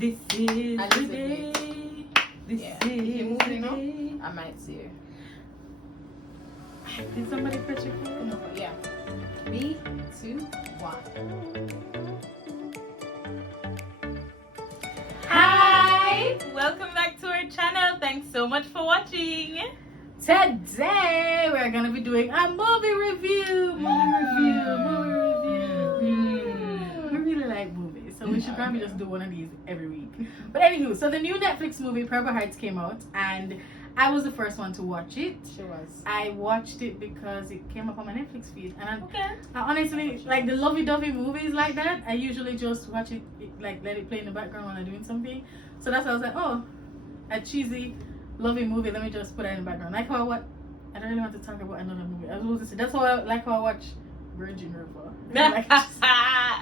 This is the day. This Yeah. is If you move the it up, day. I might see you. Did somebody press record? No, yeah. 3, 2, 1. Hi! Welcome back to our channel. Thanks so much for watching. Today we're gonna be doing a movie review. Mm. We really like movies, so we should probably just do one of these every week. But anywho, so the new Netflix movie Purple Hearts came out, and I was the first one to watch it. She was. I watched it because it came up on my Netflix feed, and Okay. I honestly like the lovey-dovey movies like that. I usually just watch it, like let it play in the background when I'm doing something. So that's why I was like, oh, a cheesy, lovey movie. Let me just put it in the background. Like how I don't really want to talk about another movie. I was supposed to say that's how I watch Virgin River. Like,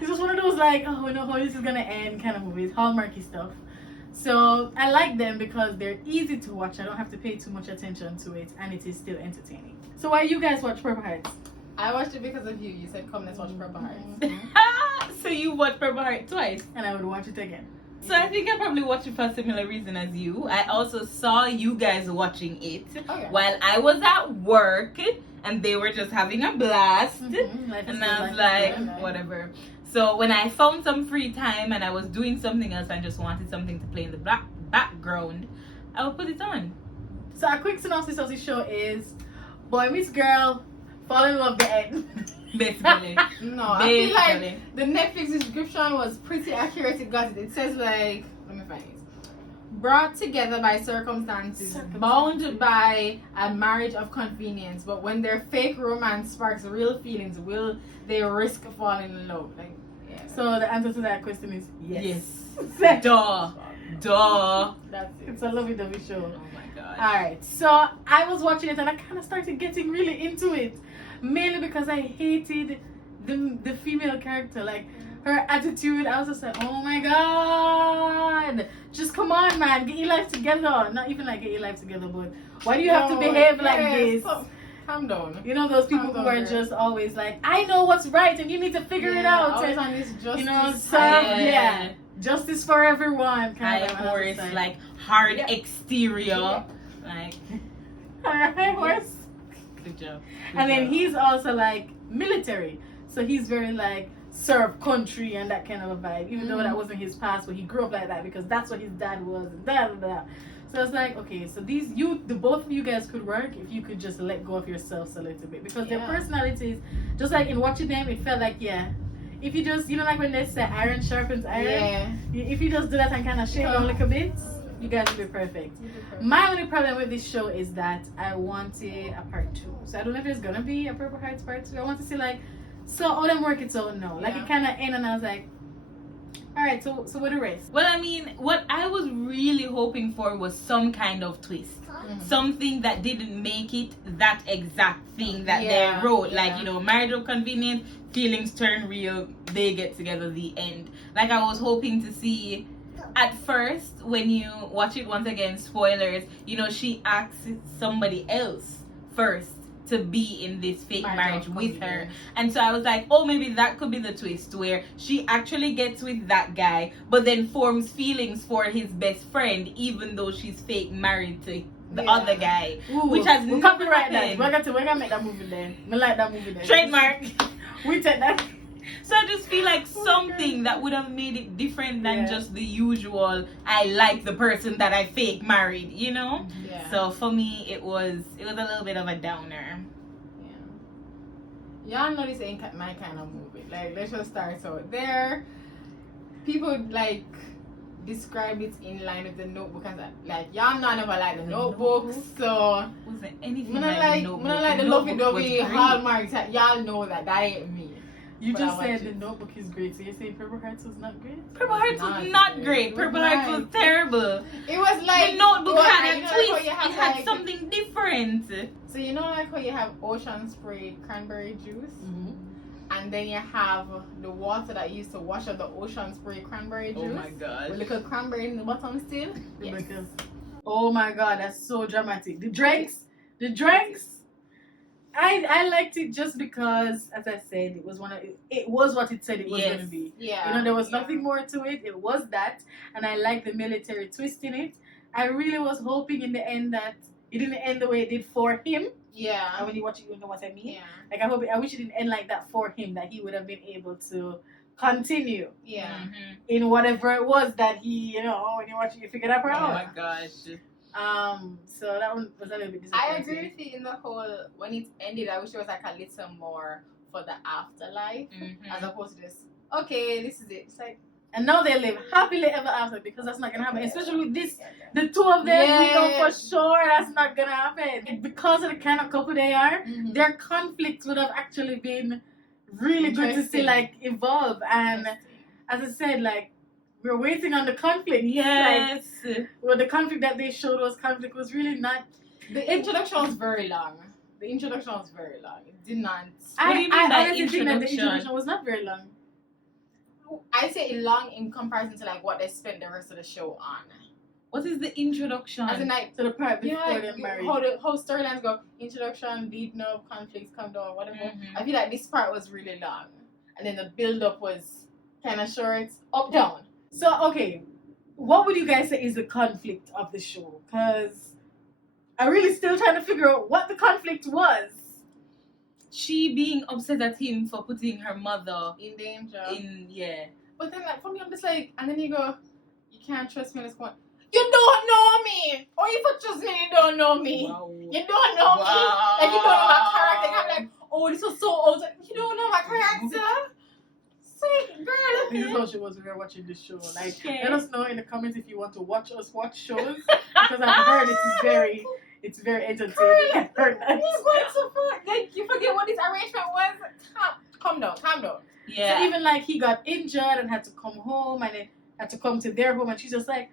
it's just one of those like, oh, we know how this is gonna end kind of movies, Hallmarky stuff. So I like them because they're easy to watch. I don't have to pay too much attention to it, and it is still entertaining. So why you guys watch Purple Hearts? I watched it because of you. You said, come, let's watch Purple Hearts. So you watched Purple Heart twice. And I would watch it again. So I think I probably watched it for a similar reason as you. I also saw you guys watching it Okay. while I was at work, and they were just having a blast. Life is And good, I life was is like, good. whatever. So when I found some free time and I was doing something else and just wanted something to play in the background, I would put it on. So a quick synopsis of the show is boy meets girl, fall in love the end. Basically. No, I feel like Basically. the Netflix description was pretty accurate. It got it. It says like, let me find it. Brought together by circumstances, bound by a marriage of convenience, but when their fake romance sparks real feelings, will they risk falling in love? Like, yeah. So the answer to that question is yes. Yes. Duh. That's it. It's a lovey-dovey show. Oh my god. Alright, so I was watching it and I kind of started getting really into it. Mainly because I hated the female character. Like, her attitude, I was just like, oh my god. Just come on, man. Get your life together. Not even like get your life together, but why do you have to behave like this? Calm down. You know those people who are just always like, I know what's right and you need to figure it out. Always And, on this justice. you know, so, Yeah. justice for everyone. High Kind of. And I was horse, just like hard Yeah. exterior. Yeah. Like, high horse. good job. And then he's also like military, so he's very like serve country and that kind of a vibe. Even though that wasn't his past, but he grew up like that because that's what his dad was. And da da da. So it's like, okay, so the both of you guys could work if you could just let go of yourselves a little bit, because their personalities, just like in watching them, it felt like if you just like when they say iron sharpens iron. If you just do that and kind of shake them a little bit, you guys will be perfect. My only problem with this show is that I wanted a part 2. So I don't know if there's gonna be a Purple Hearts part 2. I want to see so all them work it out now. Like it kind of ended and I was like, all right, so what the rest? Well, I mean, what I was really hoping for was some kind of twist. Something that didn't make it that exact thing that they wrote. Like, marriage of convenience, feelings turn real, they get together, the end. Like, I was hoping to see, at first, when you watch it once again, spoilers, she asks somebody else first to be in this fake marriage with her. And so I was like, oh, maybe that could be the twist where she actually gets with that guy, but then forms feelings for his best friend, even though she's fake married to the other guy. Ooh, which has we'll never copyright that. happened. We're gonna make that movie then. We like that movie then. Trademark. We take that. So I just feel like something that would have made it different than just the usual, I like the person that I fake married, Yeah. So for me, it was a little bit of a downer. Y'all know this ain't my kind of movie. Like, let's just start out there. People describe it in line with the Notebook, and like y'all know I never like the Notebook, so Wasn't anything I'm like not the Notebook. like the The lovey Notebook was dovey great. Hallmark type. Y'all know that ain't me. You But just I said watch the it. Notebook is great, so you're saying Purple Hearts was not great? Purple Hearts was Not not great. great. It was Purple Hearts was nice. terrible. It was like The Notebook it was had like, a you know, twist. like how you It have, had like- something different. So you know like how you have ocean spray cranberry juice, and then you have the water that you used to wash out the ocean spray cranberry juice. Oh my god. With little cranberry in the bottom still. Yes. Because, oh my god, that's so dramatic. The drinks, I liked it just because, as I said, it was it was what it said it was going to be. Yeah. You know, there was nothing more to it. It was that, and I liked the military twist in it. I really was hoping in the end that it didn't end the way it did for him. Yeah. And when you watch it, you know what I mean. Yeah. Like I wish it didn't end like that for him. That he would have been able to continue Yeah. Mm-hmm. in whatever it was that he, you know, when you watch it, you figure it out. Oh my gosh. So that one was a little bit I disappointing. agree with you in the whole, when it ended, I wish it was like a little more for the afterlife, as opposed to just, okay, this is it. It's like, And now they live happily ever after, because that's not gonna happen. Especially with this, the two of them, we know for sure that's not gonna happen. Because of the kind of couple they are, their conflicts would have actually been really good to see, like, evolve. And as I said, like, we're waiting on the conflict. Yes. Like, well, the conflict that they showed was really not. the introduction was very long. The introduction was very long. It did not. What do you mean I by honestly think that the introduction? introduction was not very long. I say long in comparison to like what they spent the rest of the show on. What is the introduction? As in like, To the part you know, before like they're married. how the whole storylines go, introduction, leading up, conflicts, come down, whatever. I feel like this part was really long, and then the build up was kind of short, up down. So, okay, what would you guys say is the conflict of the show? Because I'm really still trying to figure out what the conflict was. She being upset at him for putting her mother In danger. yeah. But then, like, for me, I'm just like, and then you go, you can't trust me. Let's go on. You don't know me. Or if you trust me, you don't know me. Wow. You don't know me. Like, you don't know my character. I'm like, oh, this was so old. Like, you don't know my character. Say, girl. This is how she was when we were watching this show. Like, Okay. let us know in the comments if you want to watch us watch shows. Because I've heard it's very entertaining. I've heard that. He's going so far. Like, you forget what this arrangement was. Calm down. Yeah. So even like he got injured and had to come home and then had to come to their home, and she's just like,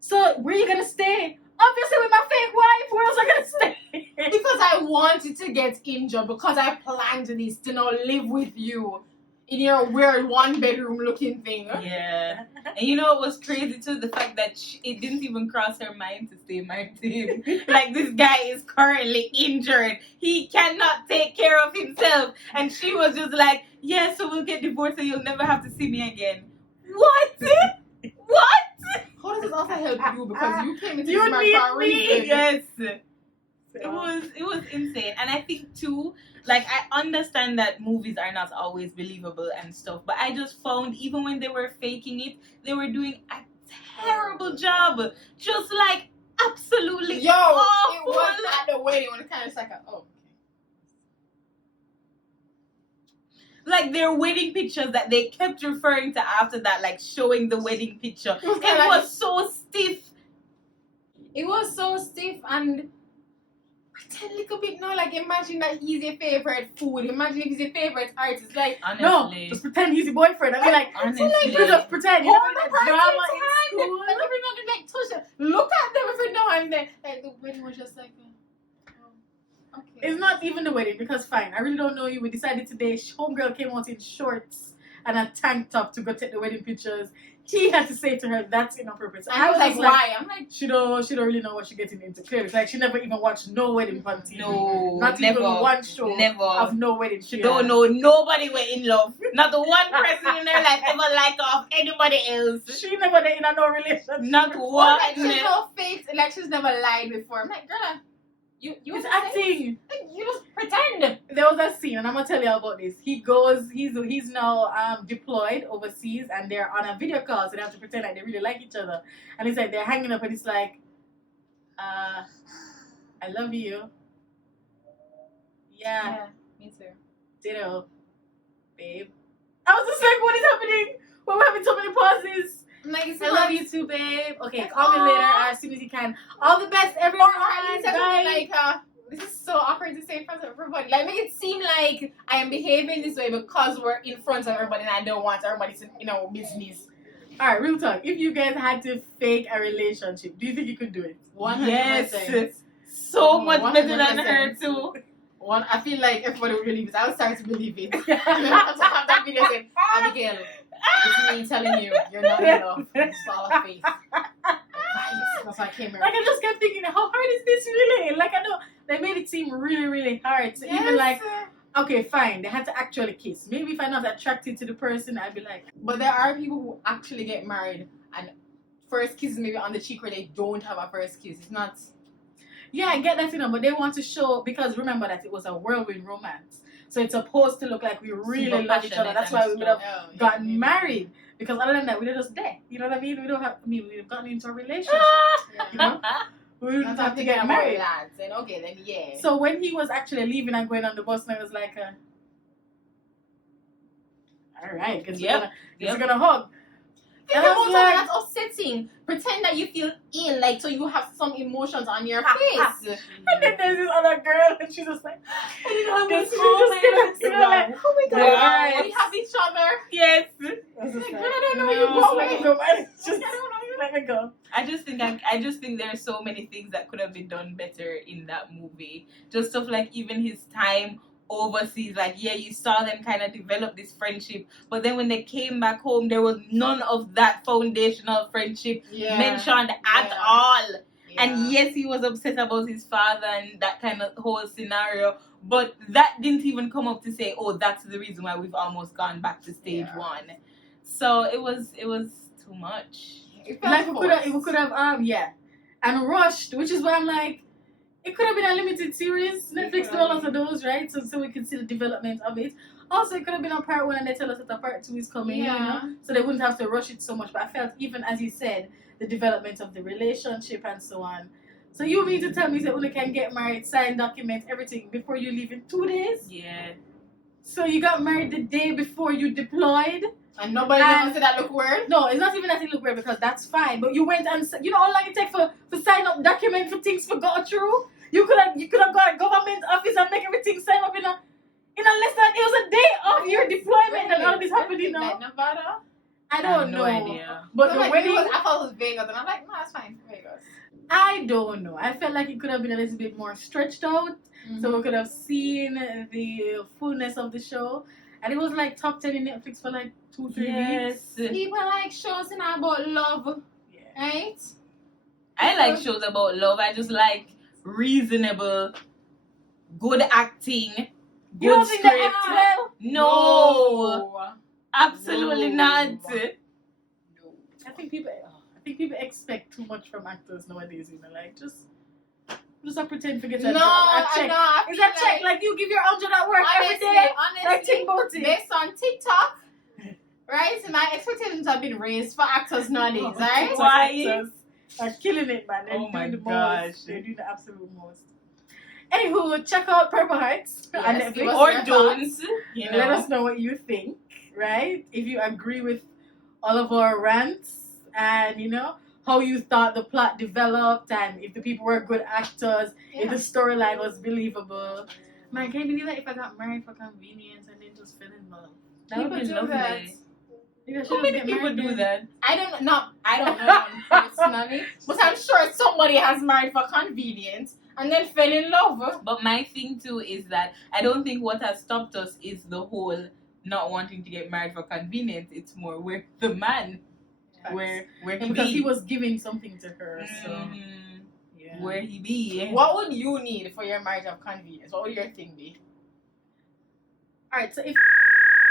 so where are you gonna stay? Obviously with my fake wife, where else am I gonna stay? Because I wanted to get injured, because I planned this to now live with you in your weird one bedroom looking thing. Yeah. And you know what was crazy too? The fact that it didn't even cross her mind to stay married to him. Like, this guy is currently injured. He cannot take care of himself. And she was just like, yeah, so we'll get divorced and you'll never have to see me again. What? What? How does this also help you? Because you came into You this marriage need for a reason. Yes. It was insane. And I think too, like, I understand that movies are not always believable and stuff, but I just found even when they were faking it, they were doing a terrible job. Just like absolutely Yo, awful. it was at the wedding when it kind of like, oh. Like their wedding pictures that they kept referring to after that, like showing the wedding picture. It was It kinda like- was so stiff. It was so stiff and pretend a little bit now. Like, imagine that he's your favorite food. Imagine if he's your favorite artist. Like, No, Honestly. just pretend he's your boyfriend. I mean, like, Honestly. you just pretend. You hold know, the that person's drama hand. in school. Like, every now and then, like, touch them. Look at them every now and then. Like, the wedding was just like, okay. It's not even the wedding, because fine, I really don't know you. We decided today, homegirl came out in shorts and a tank top to go take the wedding pictures. He had to say to her, that's inappropriate. So I was like, just why? I'm like, she don't really know what she's getting into. Clearly, it's like she never even watched no wedding on TV. No, Not never. even one show Never. of no wedding. She don't know nobody were in love. Not the one person in her life ever like of anybody else. She never in a no relationship. Not oh, one. like, she's so fake. Like, she's never lied before. I'm like, girl, you It's understand? acting. You just pretend. There was a scene, and I'm gonna tell you about this. He's now deployed overseas, and they're on a video call, so they have to pretend like they really like each other. And it's like they're hanging up, and it's like, I love you. Yeah, me too. ditto, babe. I was just like, what is happening? Why we're having so many pauses? I'm like, it's I love you too, babe. Okay, call me later as soon as you can. All the best, everyone. Or at least Bye. like, this is so awkward to say in front of everybody. Like, make it seem like I am behaving this way because we're in front of everybody and I don't want everybody to, business. All right, real talk. If you guys had to fake a relationship, do you think you could do it? 100%. Yes. So much better than her 100%. too. I feel like everybody would believe it. I was starting to believe it. I have that video saying, Abigail, it's me telling you, you're not in love. It's all a face. That's why I came here. Like, I just kept thinking, how hard is this really? Like, I know they made it seem really, really hard. So even like, okay, fine, they had to actually kiss. Maybe if I'm not attracted to the person, I'd be like. But there are people who actually get married and first kiss is maybe on the cheek where they don't have a first kiss. It's not. Yeah, I get that, but they want to show, because remember that it was a whirlwind romance. So it's supposed to look like we really love each other. That's why we would have gotten married. Because other than that, we were just there. You know what I mean? We'd have gotten into a relationship. You know? We wouldn't have to get married. Then okay, then yeah. So when he was actually leaving and going on the bus, and I was like, all right, because we're gonna hug. And I was like, that's upsetting. Pretend that you feel ill, like, so you have some emotions on your face. And then there's this other girl, and she's just like, I didn't know like, oh my god, yeah, we have each other. Yes. I don't know you going. Let me go. I just think there's so many things that could have been done better in that movie. Just stuff like even his time overseas, like, yeah, you saw them kind of develop this friendship, but then when they came back home, there was none of that foundational friendship mentioned at all. And yes, he was upset about his father and that kind of whole scenario, but that didn't even come up to say, oh, that's the reason why we've almost gone back to stage one. So it was too much. Like we could have and rushed, which is why I'm like, it could have been a limited series. Netflix do a lot of those, right? So we could see the development of it. Also, it could have been a part 1 and they tell us that a part 2 is coming, you know? So they wouldn't have to rush it so much. But I felt, even as you said, the development of the relationship and so on. So you mean to tell me that when can get married, sign documents, everything before you leave in 2 days? Yeah. So you got married the day before you deployed? And nobody ever said that look weird? No, it's not even that it look weird, because that's fine. But you went and, you know how long it takes for sign up document for things for go through? You could have got a government office and make everything sign up in a less than, it was a day of your deployment and all this happened, you know. Like Nevada? I don't know. No idea. But the wedding, I thought it was Vegas, and I'm like, no, that's fine, Vegas. I don't know. I felt like it could have been a little bit more stretched out, so we could have seen the fullness of the show. And it was like top 10 in Netflix for like 2-3 weeks. People like shows about love, right? I like shows about love. I just like reasonable, good acting, good script. Well? No, absolutely not. No. I think people expect too much from actors nowadays. You know, like just pretend to get a job. It's a check. Like you give your 100 at work every day. Honestly, think about it. Based on TikTok, right? So my expectations have been raised for actors nowadays, right? Why? Are killing it, man. They're my doing the gosh. most. They're doing the absolute most. Anywho, check out Purple Hearts on Netflix. Or don't. You know. Let us know what you think, right? If you agree with all of our rants and, you know, how you thought the plot developed and if the people were good actors, if the storyline was believable. Man, can you believe that if I got married for convenience and then just fell in love? That would be lovely. How many people do that? I don't know personally, but I'm sure somebody has married for convenience and then fell in love. But my thing too is that I don't think what has stopped us is the whole not wanting to get married for convenience. It's more where the man, where he because be. he was giving something to her, so where he be. What would you need for your marriage of convenience? What would your thing be? Alright, so if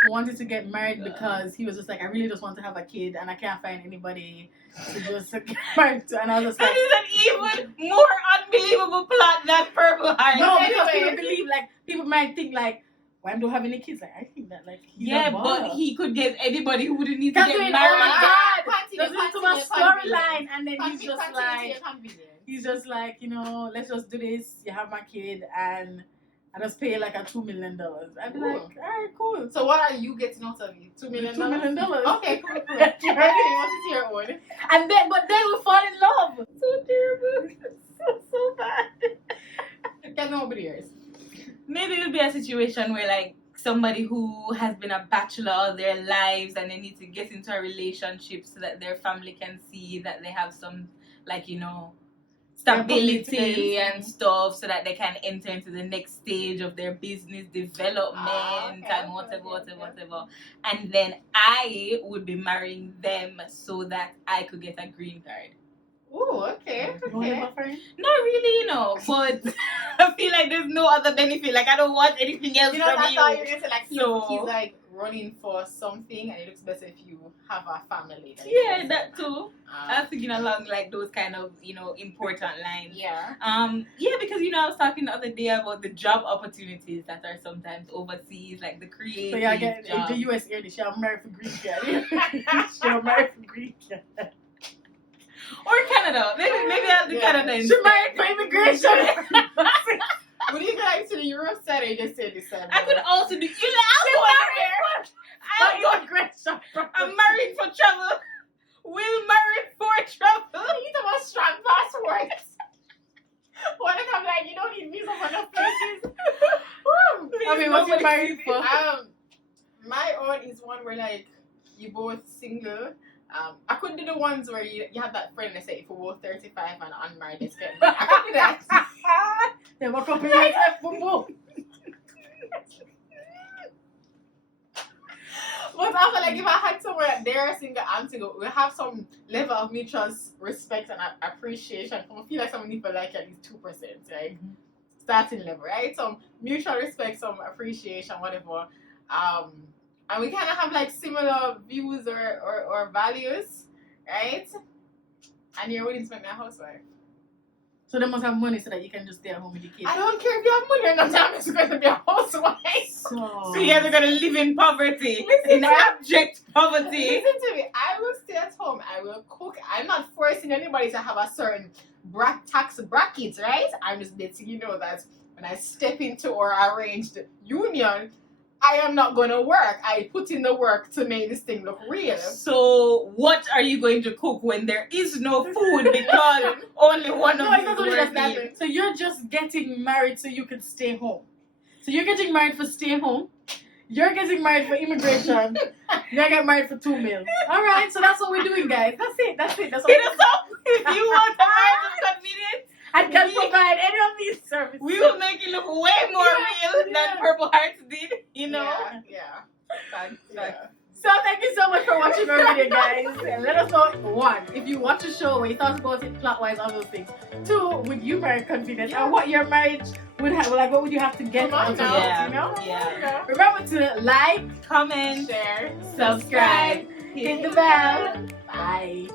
wanted to get married because he was just like, I really just want to have a kid and I can't find anybody to just get married to, and I was just like, that is an even more unbelievable plot than Purple Heart. No, because people believe, like, people might think like, why don't have any kids? Like, I think that like he's a baller. But he could get anybody who wouldn't need to That's get doing, married. oh my God, Continue, there's too much storyline, and then he's just like, you know, let's just do this. You have my kid, and I just pay like a $2 million. I'd be like, all right, cool. So what are you getting out of it? $2 million? $2 million. Okay, cool. Okay, what is your own? And then, but then we fall in love. So terrible. So bad. Get nobody yours. Maybe it would be a situation where like somebody who has been a bachelor all their lives and they need to get into a relationship so that their family can see that they have some, like, you know, stability and stuff, so that they can enter into the next stage of their business development and whatever. And then I would be marrying them so that I could get a green card. Oh, okay. You don't have a friend? Not really, but I feel like there's no other benefit. Like, I don't want anything else You know, from I you. thought you were going to say, like, So- he's like running for something, and it looks better if you have a family. Like, Yeah, that too. I was Um, thinking along like those kind of, important lines. yeah. Yeah, because I was talking the other day about the job opportunities that are sometimes overseas, like the creative So yeah, get jobs. the US Air, she are married for green card. She are married for green card. Or Canada. Maybe I'll do Yeah. Canada She instead. married for immigration. Would you go like to the Europe side, or you just say December? I could also do. I'll go anywhere. Immigration. I'm married for travel. Will married for travel. You talk about strong passports. What if I'm like, you don't need visa for no places? Woo. I mean, what's you married for? My own is one where like you both single. I could do the ones where you have that friend that say if we're both 35 and unmarried, let's get married. I could do that. Yeah, what company is that? Boom, boom. But I feel like if I had someone that they're single, I'm single, we have some level of mutual respect and appreciation. I feel like some people like at least 2%, like starting level, right? Some mutual respect, some appreciation, whatever. And we kind of have like similar views or values, right? And you're willing to make me a housewife. So they must have money so that you can just stay at home with your kids. I don't care if you have money or not, I'm just going to be a housewife. So So you're gonna live in poverty, Listen in to me. abject poverty. Listen to me. I will stay at home. I will cook. I'm not forcing anybody to have a certain tax bracket, right? I'm just letting you know that when I step into or arranged union, I am not going to work. I put in the work to make this thing look real. So what are you going to cook when there is no food because only one no, of it's you not is only just working? that. So you're just getting married so you can stay home. So you're getting married for stay home. You're getting married for immigration. You're getting married for 2 mil. All right, so that's what we're doing, guys. That's it. That's what Hit us up if you want a marriage of convenience. I can provide any of these services. We will make it look way more real than yeah. Purple Hearts did, Yeah. Thanks. Yeah. So thank you so much for watching our video, guys. And let us know, 1, if you watch a show where you thought about it plot-wise, all those things. 2, would you marry confidence? And what your marriage would have, like, what would you have to get Come on out of now. it, you know? Yeah. Remember to like, Comment, Share. subscribe, hit the bell. Bye.